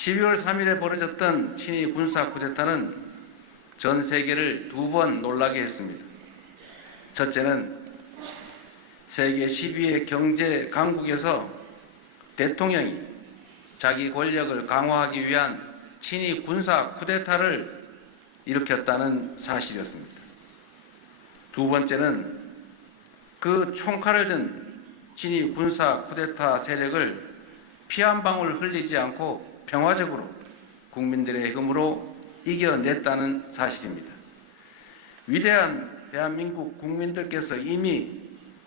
12월 3일에 벌어졌던 친위 군사 쿠데타는 전 세계를 두 번 놀라게 했습니다. 첫째는 세계 10위의 경제 강국에서 대통령이 자기 권력을 강화하기 위한 친위 군사 쿠데타를 일으켰다는 사실이었습니다. 두 번째는 그 총칼을 든 친위 군사 쿠데타 세력을 피 한 방울 흘리지 않고 평화적으로 국민들의 힘으로 이겨냈다는 사실입니다. 위대한 대한민국 국민들께서 이미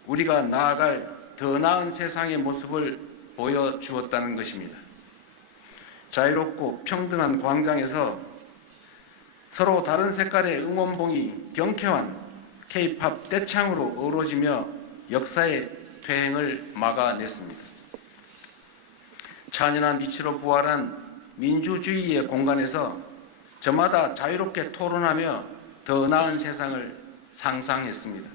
우리가 나아갈 더 나은 세상의 모습을 보여주었다는 것입니다. 자유롭고 평등한 광장에서 서로 다른 색깔의 응원봉이 경쾌한 K-팝 떼창으로 어우러지며 역사의 퇴행을 막아냈습니다. 찬연한 빛으로 부활한 민주주의의 공간에서 저마다 자유롭게 토론하며 더 나은 세상을 상상했습니다.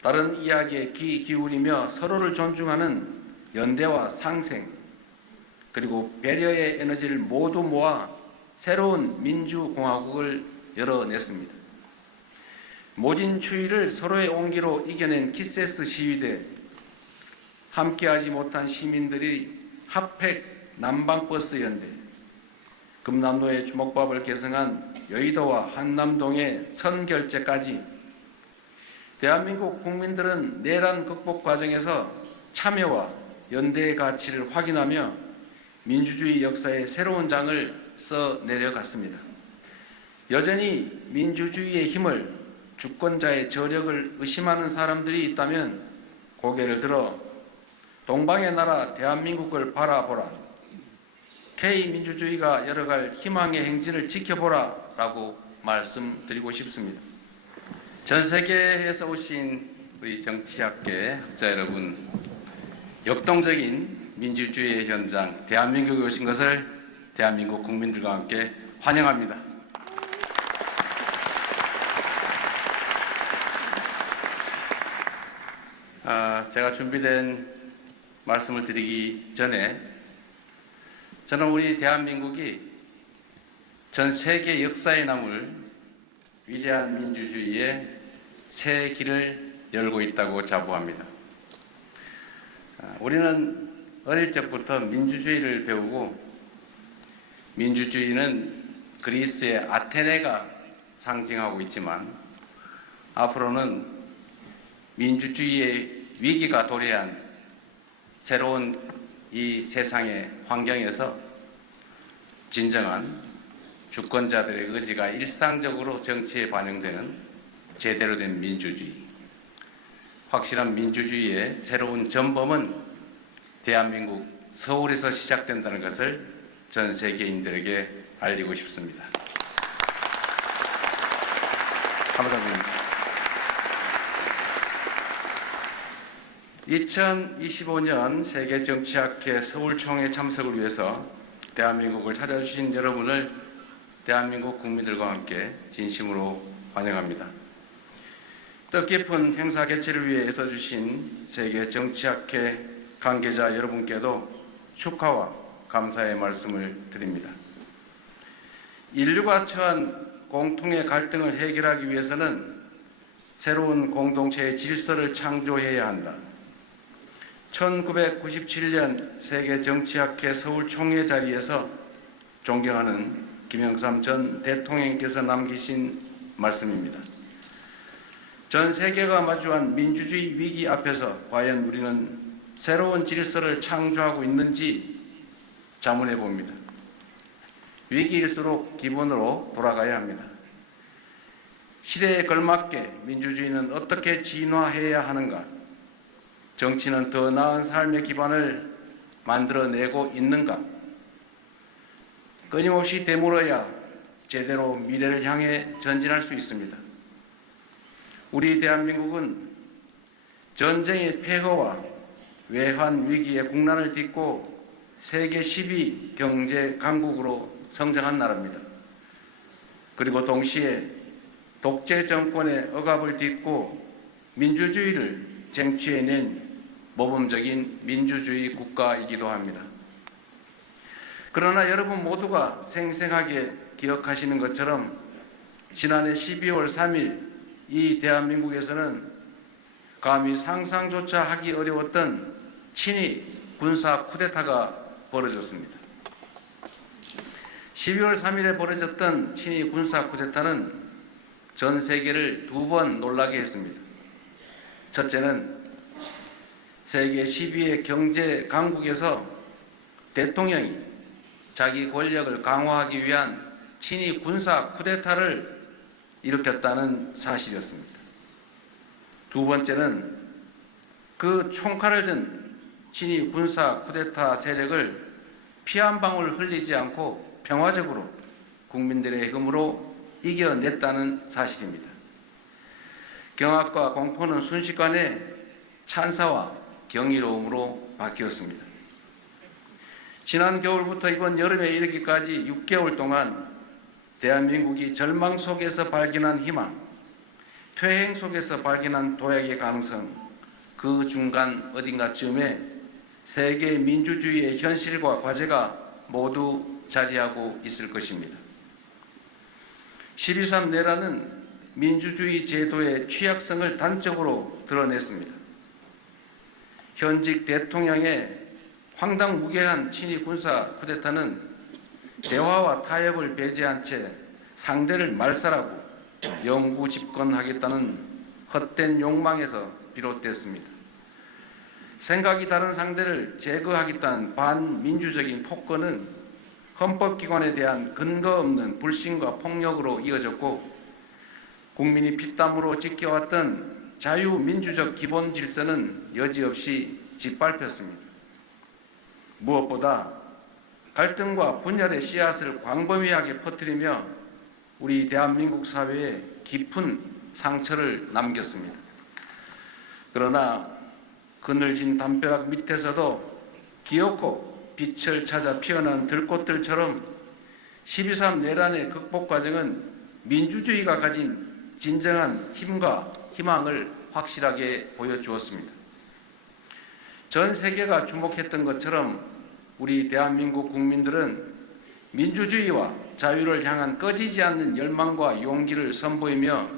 다른 이야기에 귀 기울이며 서로를 존중하는 연대와 상생, 그리고 배려의 에너지를 모두 모아 새로운 민주공화국을 열어냈습니다. 모진 추위를 서로의 온기로 이겨낸 키세스 시위대, 함께하지 못한 시민들이 핫팩 난방버스 연대, 금남로의 주먹밥을 계승한 여의도와 한남동의 선결제까지 대한민국 국민들은 내란 극복 과정에서 참여와 연대의 가치를 확인하며 민주주의 역사의 새로운 장을 써내려갔습니다. 여전히 민주주의의 힘을, 주권자의 저력을 의심하는 사람들이 있다면 고개를 들어 동방의 나라 대한민국을 바라보라, K민주주의가 열어갈 희망의 행진을 지켜보라 라고 말씀드리고 싶습니다. 전 세계에서 오신 우리 정치학계 학자 여러분, 역동적인 민주주의의 현장 대한민국에 오신 것을 대한민국 국민들과 함께 환영합니다. 제가 준비된 말씀을 드리기 전에 저는 우리 대한민국이 전 세계 역사에 남을 위대한 민주주의의 새 길을 열고 있다고 자부합니다. 우리는 어릴 적부터 민주주의를 배우고 민주주의는 그리스의 아테네가 상징하고 있지만 앞으로는 민주주의의 위기가 도래한 새로운 이 세상의 환경에서 진정한 주권자들의 의지가 일상적으로 정치에 반영되는 제대로 된 민주주의, 확실한 민주주의의 새로운 전범은 대한민국 서울에서 시작된다는 것을 전 세계인들에게 알리고 싶습니다. 감사드립니다. 2025년 세계정치학회 서울총회 참석을 위해서 대한민국을 찾아주신 여러분을 대한민국 국민들과 함께 진심으로 환영합니다. 뜻깊은 행사 개최를 위해 애써주신 세계정치학회 관계자 여러분께도 축하와 감사의 말씀을 드립니다. 인류가 처한 공통의 갈등을 해결하기 위해서는 새로운 공동체의 질서를 창조해야 한다. 1997년 세계정치학회 서울총회 자리에서 존경하는 김영삼 전 대통령께서 남기신 말씀입니다. 전 세계가 마주한 민주주의 위기 앞에서 과연 우리는 새로운 질서를 창조하고 있는지 자문해 봅니다. 위기일수록 기본으로 돌아가야 합니다. 시대에 걸맞게 민주주의는 어떻게 진화해야 하는가? 정치는 더 나은 삶의 기반을 만들어내고 있는가? 끊임없이 되물어야 제대로 미래를 향해 전진할 수 있습니다. 우리 대한민국은 전쟁의 폐허와 외환 위기의 국난을 딛고 세계 10위 경제 강국으로 성장한 나라입니다. 그리고 동시에 독재 정권의 억압을 딛고 민주주의를 쟁취해낸 모범적인 민주주의 국가이기도 합니다. 그러나 여러분 모두가 생생하게 기억하시는 것처럼 지난해 12월 3일 이 대한민국에서는 감히 상상조차 하기 어려웠던 친위 군사 쿠데타가 벌어졌습니다. 12월 3일에 벌어졌던 친위 군사 쿠데타는 전 세계를 두 번 놀라게 했습니다. 첫째는 세계 10위의 경제 강국에서 대통령이 자기 권력을 강화하기 위한 친위 군사 쿠데타를 일으켰다는 사실이었습니다. 두 번째는 그 총칼을 든 친위 군사 쿠데타 세력을 피 한 방울 흘리지 않고 평화적으로 국민들의 힘으로 이겨냈다는 사실입니다. 경악과 공포는 순식간에 찬사와 경이로움으로 바뀌었습니다. 지난 겨울부터 이번 여름에 이르기까지 6개월 동안 대한민국이 절망 속에서 발견한 희망, 퇴행 속에서 발견한 도약의 가능성, 그 중간 어딘가쯤에 세계 민주주의의 현실과 과제가 모두 자리하고 있을 것입니다. 12.3 내란은 민주주의 제도의 취약성을 단적으로 드러냈습니다. 현직 대통령의 황당무계한 친위 군사 쿠데타는 대화와 타협을 배제한 채 상대를 말살하고 영구 집권하겠다는 헛된 욕망에서 비롯됐습니다. 생각이 다른 상대를 제거하겠다는 반민주적인 폭거는 헌법기관에 대한 근거 없는 불신과 폭력으로 이어졌고 국민이 피땀으로 지켜왔던 자유민주적 기본 질서는 여지없이 짓밟혔습니다. 무엇보다 갈등과 분열의 씨앗을 광범위하게 퍼뜨리며 우리 대한민국 사회에 깊은 상처를 남겼습니다. 그러나 그늘진 담벼락 밑에서도 기어코 빛을 찾아 피어난 들꽃들처럼 12.3 내란의 극복 과정은 민주주의가 가진 진정한 힘과 희망을 확실하게 보여주었습니다. 전 세계가 주목했던 것처럼 우리 대한민국 국민들은 민주주의와 자유를 향한 꺼지지 않는 열망과 용기를 선보이며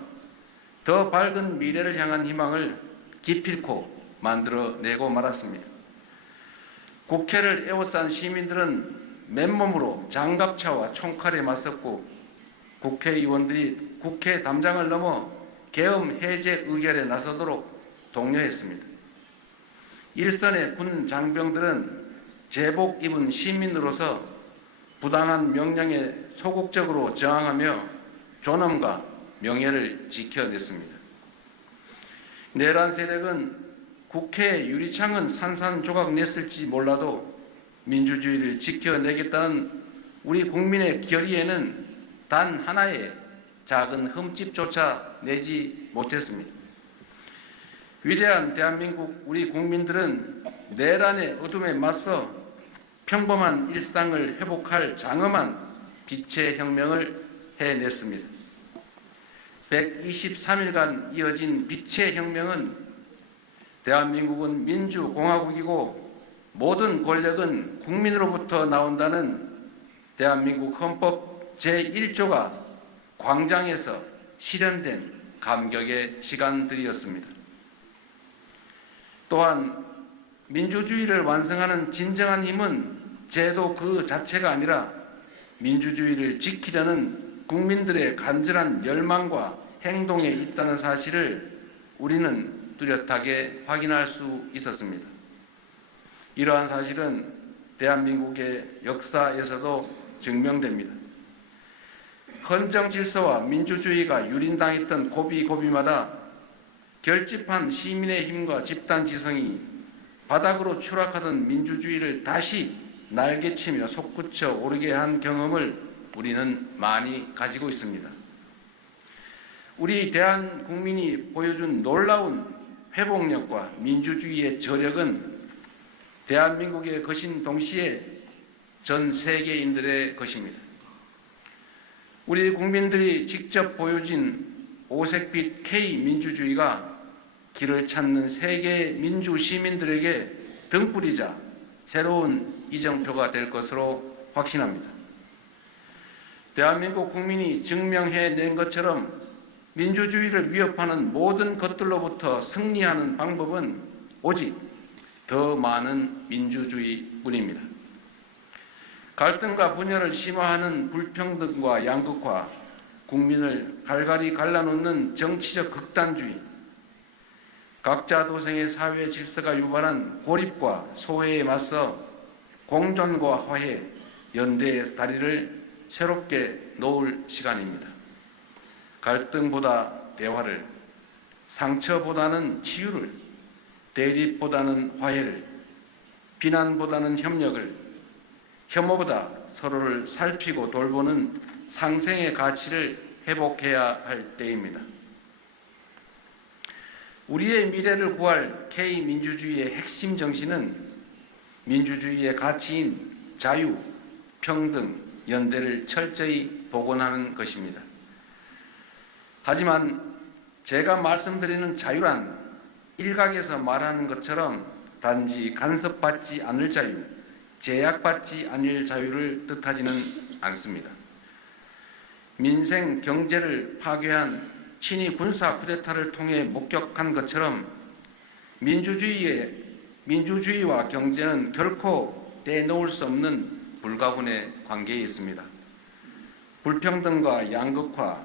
더 밝은 미래를 향한 희망을 기필코 만들어내고 말았습니다. 국회를 에워싼 시민들은 맨몸으로 장갑차와 총칼에 맞섰고 국회의원들이 국회 담장을 넘어 계엄 해제 의결에 나서도록 독려했습니다. 일선의 군 장병들은 제복 입은 시민으로서 부당한 명령에 소극적으로 저항하며 존엄과 명예를 지켜냈습니다. 내란 세력은 국회의 유리창은 산산조각 냈을지 몰라도 민주주의를 지켜내겠다는 우리 국민의 결의에는 단 하나의 작은 흠집조차 내지 못했습니다. 위대한 대한민국 우리 국민들은 내란의 어둠에 맞서 평범한 일상을 회복할 장엄한 빛의 혁명을 해냈습니다. 123일간 이어진 빛의 혁명은 대한민국은 민주공화국이고 모든 권력은 국민으로부터 나온다는 대한민국 헌법 제1조가 광장에서 실현된 감격의 시간들이었습니다. 또한 민주주의를 완성하는 진정한 힘은 제도 그 자체가 아니라 민주주의를 지키려는 국민들의 간절한 열망과 행동에 있다는 사실을 우리는 뚜렷하게 확인할 수 있었습니다. 이러한 사실은 대한민국의 역사에서도 증명됩니다. 헌정 질서와 민주주의가 유린당했던 고비고비마다 결집한 시민의 힘과 집단 지성이 바닥으로 추락하던 민주주의를 다시 날개치며 솟구쳐 오르게 한 경험을 우리는 많이 가지고 있습니다. 우리 대한국민이 보여준 놀라운 회복력과 민주주의의 저력은 대한민국의 것인 동시에 전 세계인들의 것입니다. 우리 국민들이 직접 보여준 오색빛 K민주주의가 길을 찾는 세계 민주 시민들에게 등불이자 새로운 이정표가 될 것으로 확신합니다. 대한민국 국민이 증명해낸 것처럼 민주주의를 위협하는 모든 것들로부터 승리하는 방법은 오직 더 많은 민주주의뿐입니다. 갈등과 분열을 심화하는 불평등과 양극화, 국민을 갈갈이 갈라놓는 정치적 극단주의, 각자 도생의 사회 질서가 유발한 고립과 소외에 맞서 공존과 화해, 연대의 다리를 새롭게 놓을 시간입니다. 갈등보다 대화를, 상처보다는 치유를, 대립보다는 화해를, 비난보다는 협력을, 혐오보다 서로를 살피고 돌보는 상생의 가치를 회복해야 할 때입니다. 우리의 미래를 구할 K민주주의의 핵심 정신은 민주주의의 가치인 자유, 평등, 연대를 철저히 복원하는 것입니다. 하지만 제가 말씀드리는 자유란 일각에서 말하는 것처럼 단지 간섭받지 않을 자유, 제약받지 않을 자유를 뜻하지는 않습니다. 민생, 경제를 파괴한 친위 군사 쿠데타를 통해 목격한 것처럼 민주주의와 경제는 결코 떼놓을 수 없는 불가분의 관계에 있습니다. 불평등과 양극화,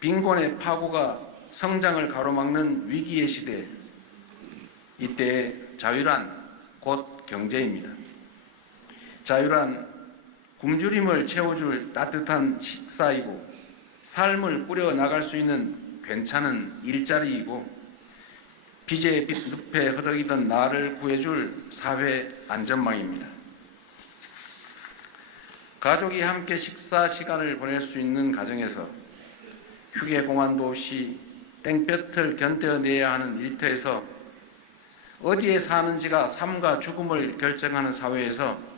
빈곤의 파고가 성장을 가로막는 위기의 시대, 이때의 자유란 곧 경제입니다. 자유란 굶주림을 채워줄 따뜻한 식사이고 삶을 꾸려나갈 수 있는 괜찮은 일자리이고 빚에 늪에 허덕이던 나를 구해줄 사회 안전망입니다. 가족이 함께 식사 시간을 보낼 수 있는 가정에서 휴게 공간도 없이 땡볕을 견뎌내야 하는 일터에서 어디에 사는지가 삶과 죽음을 결정하는 사회에서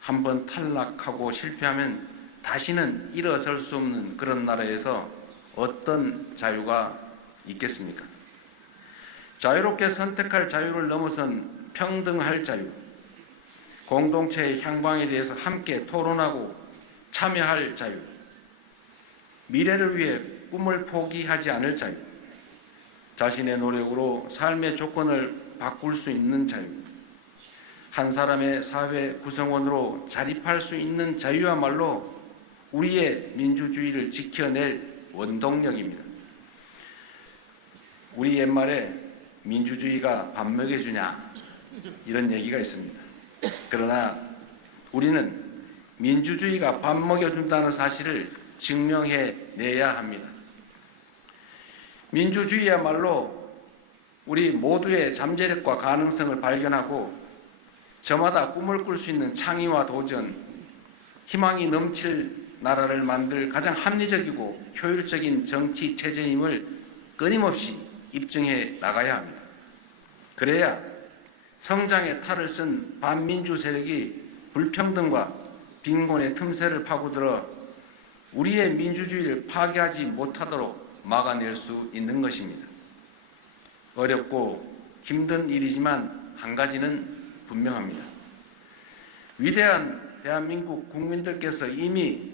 한번 탈락하고 실패하면 다시는 일어설 수 없는 그런 나라에서 어떤 자유가 있겠습니까? 자유롭게 선택할 자유를 넘어선 평등할 자유, 공동체의 향방에 대해서 함께 토론하고 참여할 자유, 미래를 위해 꿈을 포기하지 않을 자유, 자신의 노력으로 삶의 조건을 바꿀 수 있는 자유, 한 사람의 사회 구성원으로 자립할 수 있는 자유야말로 우리의 민주주의를 지켜낼 원동력입니다. 우리 옛말에 민주주의가 밥 먹여주냐 이런 얘기가 있습니다. 그러나 우리는 민주주의가 밥 먹여준다는 사실을 증명해내야 합니다. 민주주의야말로 우리 모두의 잠재력과 가능성을 발견하고 저마다 꿈을 꿀 수 있는 창의와 도전, 희망이 넘칠 나라를 만들 가장 합리적이고 효율적인 정치 체제임을 끊임없이 입증해 나가야 합니다. 그래야 성장의 탈을 쓴 반민주 세력이 불평등과 빈곤의 틈새를 파고들어 우리의 민주주의를 파괴하지 못하도록 막아낼 수 있는 것입니다. 어렵고 힘든 일이지만 한 가지는 분명합니다. 위대한 대한민국 국민들께서 이미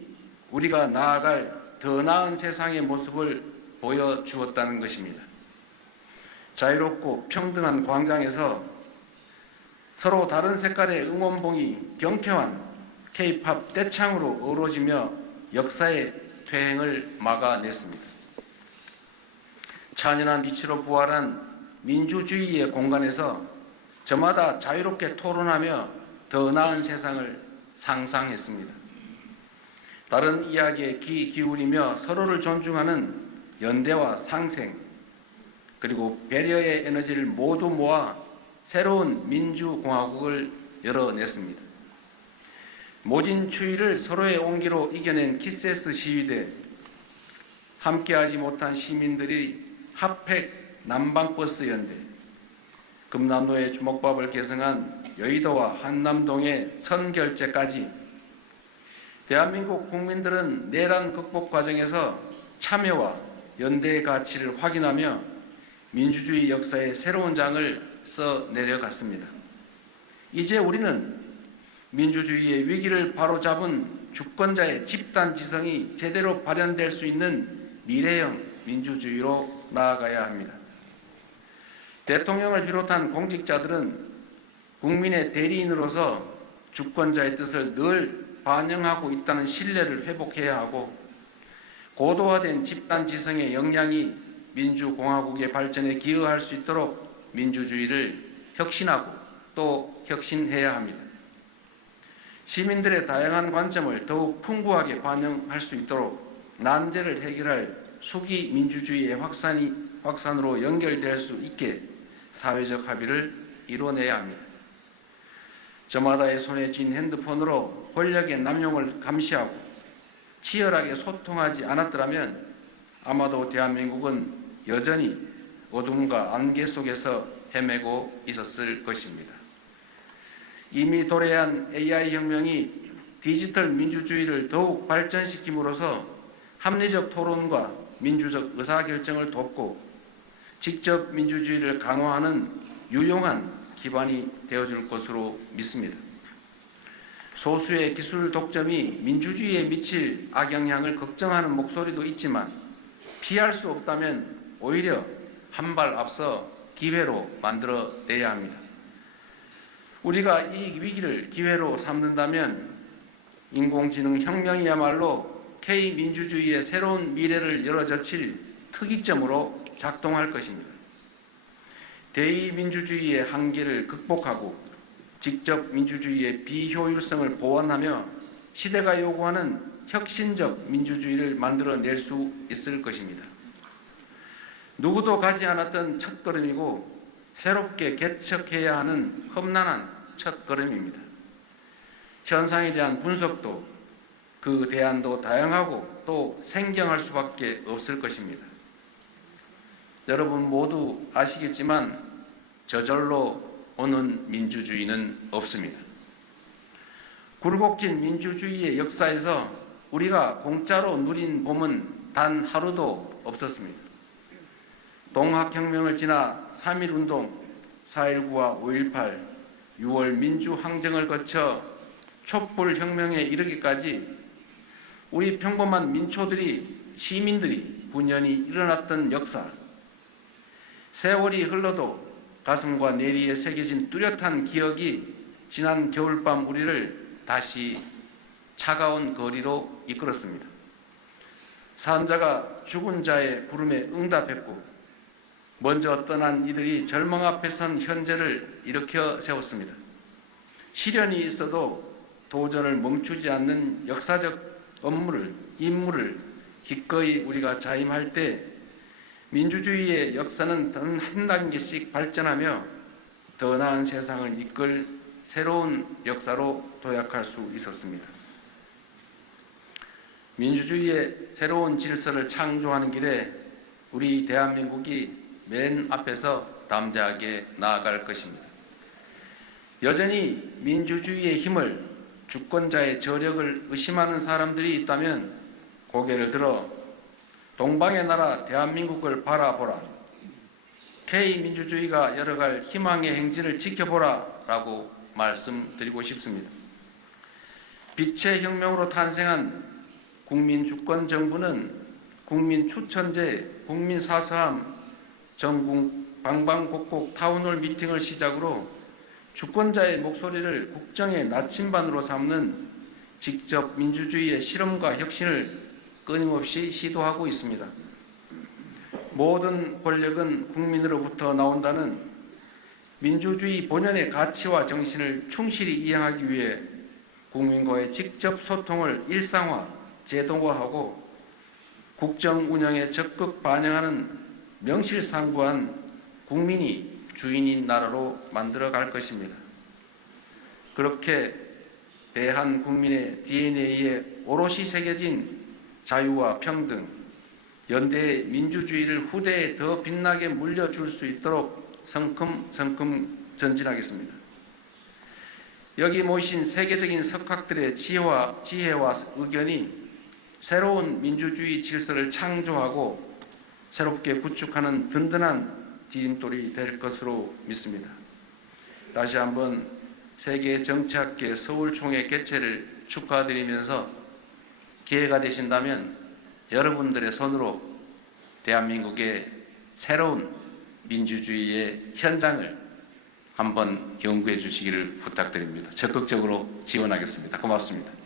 우리가 나아갈 더 나은 세상의 모습을 보여주었다는 것입니다. 자유롭고 평등한 광장에서 서로 다른 색깔의 응원봉이 경쾌한 K-팝 떼창으로 어우러지며 역사의 퇴행을 막아냈습니다. 찬연한 빛으로 부활한 민주주의의 공간에서 저마다 자유롭게 토론하며 더 나은 세상을 상상했습니다. 다른 이야기에 귀 기울이며 서로를 존중하는 연대와 상생, 그리고 배려의 에너지를 모두 모아 새로운 민주공화국을 열어냈습니다. 모진 추위를 서로의 온기로 이겨낸 키세스 시위대, 함께하지 못한 시민들이 핫팩 난방버스 연대, 금남로의 주먹밥을 계승한 여의도와 한남동의 선결제까지 대한민국 국민들은 내란 극복 과정에서 참여와 연대의 가치를 확인하며 민주주의 역사의 새로운 장을 써 내려갔습니다. 이제 우리는 민주주의의 위기를 바로잡은 주권자의 집단 지성이 제대로 발현될 수 있는 미래형 민주주의로 나아가야 합니다. 대통령을 비롯한 공직자들은 국민의 대리인으로서 주권자의 뜻을 늘 반영하고 있다는 신뢰를 회복해야 하고, 고도화된 집단 지성의 역량이 민주공화국의 발전에 기여할 수 있도록 민주주의를 혁신하고 또 혁신해야 합니다. 시민들의 다양한 관점을 더욱 풍부하게 반영할 수 있도록 난제를 해결할 수기 민주주의의 확산으로 연결될 수 있게 사회적 합의를 이뤄내야 합니다. 저마다의 손에 쥔 핸드폰으로 권력의 남용을 감시하고 치열하게 소통하지 않았더라면 아마도 대한민국은 여전히 어둠과 안개 속에서 헤매고 있었을 것입니다. 이미 도래한 AI 혁명이 디지털 민주주의를 더욱 발전시킴으로써 합리적 토론과 민주적 의사결정을 돕고 직접 민주주의를 강화하는 유용한 기반이 되어줄 것으로 믿습니다. 소수의 기술 독점이 민주주의에 미칠 악영향을 걱정하는 목소리도 있지만 피할 수 없다면 오히려 한 발 앞서 기회로 만들어내야 합니다. 우리가 이 위기를 기회로 삼는다면 인공지능 혁명이야말로 K민주주의의 새로운 미래를 열어젖힐 특이점으로 작동할 것입니다. 대의민주주의의 한계를 극복하고 직접 민주주의의 비효율성을 보완하며 시대가 요구하는 혁신적 민주주의를 만들어낼 수 있을 것입니다. 누구도 가지 않았던 첫걸음이고 새롭게 개척해야 하는 험난한 첫걸음입니다. 현상에 대한 분석도 그 대안도 다양하고 또 생경할 수밖에 없을 것입니다. 여러분 모두 아시겠지만 저절로 오는 민주주의는 없습니다. 굴곡진 민주주의의 역사에서 우리가 공짜로 누린 봄은 단 하루도 없었습니다. 동학혁명을 지나 3.1운동, 4.19와 5.18, 6월 민주항쟁을 거쳐 촛불혁명에 이르기까지 우리 평범한 민초들이, 시민들이 분연히 일어났던 역사, 세월이 흘러도 가슴과 내리에 새겨진 뚜렷한 기억이 지난 겨울밤 우리를 다시 차가운 거리로 이끌었습니다. 산자가 죽은 자의 부름에 응답했고 먼저 떠난 이들이 절망 앞에 선 현재를 일으켜 세웠습니다. 시련이 있어도 도전을 멈추지 않는 역사적 임무를 기꺼이 우리가 자임할 때 민주주의의 역사는 단 한 단계씩 발전하며 더 나은 세상을 이끌 새로운 역사로 도약할 수 있었습니다. 민주주의의 새로운 질서를 창조하는 길에 우리 대한민국이 맨 앞에서 담대하게 나아갈 것입니다. 여전히 민주주의의 힘을, 주권자의 저력을 의심하는 사람들이 있다면 고개를 들어 동방의 나라 대한민국을 바라보라, K민주주의가 열어갈 희망의 행진을 지켜보라 라고 말씀드리고 싶습니다. 빛의 혁명으로 탄생한 국민주권정부는 국민추천제, 국민사서함, 전국 방방곡곡 타운홀 미팅을 시작으로 주권자의 목소리를 국정의 나침반으로 삼는 직접 민주주의의 실험과 혁신을 끊임없이 시도하고 있습니다. 모든 권력은 국민으로부터 나온다는 민주주의 본연의 가치와 정신을 충실히 이행하기 위해 국민과의 직접 소통을 일상화, 제도화하고 국정 운영에 적극 반영하는 명실상부한 국민이 주인인 나라로 만들어갈 것입니다. 그렇게 대한 국민의 DNA에 오롯이 새겨진 자유와 평등, 연대의 민주주의를 후대에 더 빛나게 물려줄 수 있도록 성큼성큼 전진하겠습니다. 여기 모이신 세계적인 석학들의 지혜와 의견이 새로운 민주주의 질서를 창조하고 새롭게 구축하는 든든한 디딤돌이 될 것으로 믿습니다. 다시 한번 세계 정치학계 서울총회 개최를 축하드리면서 기회가 되신다면 여러분들의 손으로 대한민국의 새로운 민주주의의 현장을 한번 연구해 주시기를 부탁드립니다. 적극적으로 지원하겠습니다. 고맙습니다.